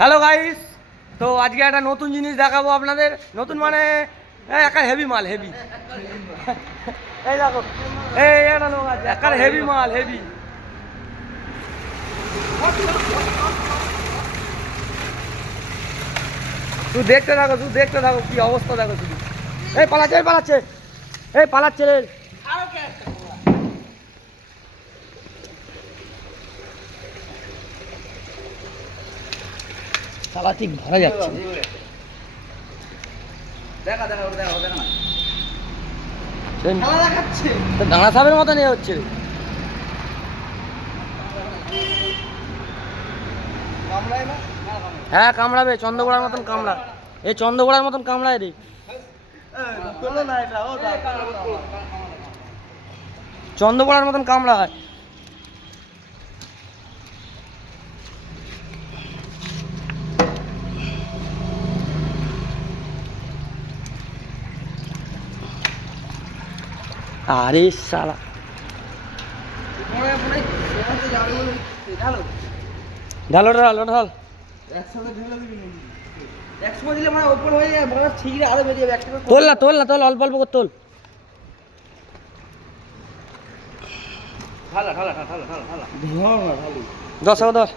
Hello guys, তো আজকে একটা নতুন জিনিস দেখাবো আপনাদের। নতুন মানে একটা হেভি মাল, হেভি। এই দেখো, এই একটা লোক আছে, একটা হেভি মাল, হেভি। তুই দেখতে থাকো, তুই দেখতে থাকো, কি অবস্থা দেখো শুধু। এই পালাচ্ছে, এই পালাচ্ছে, এই পালাচ্ছে রে। শালা ঠিক ধরা যাচ্ছে। দেখা দেখা ওটা দেখা দেখা না খেলা দেখাচ্ছে, ডাঙা সাপের মতো নিয়ে হচ্ছে। কামড়ায় না হ্যাঁ কামড়াবে, চন্দ্রগোড়ার মতন কামড়া। এই চন্দ্রগোড়ার মতন কামড়ায় রে। তোলো না এটা ও চন্দ্রগোড়ার মতন কামড়ায়। আরে শালা, মনে মনে সেখানে যাবে বলে ঢালো ঢালো ঢালো ঢাল। একসাথে ঢেলে দিবি নাকি একসময় দিলে মানে ওপর হয়ে যায় বড় ঠিক আরো বেরিয়ে যাবে একটা তোল না তোল না তোল, অল্প অল্প করে তোল। ঢালা ঢালা ঢালা ঢালা ঢালা ঢালা ঢালা 10 10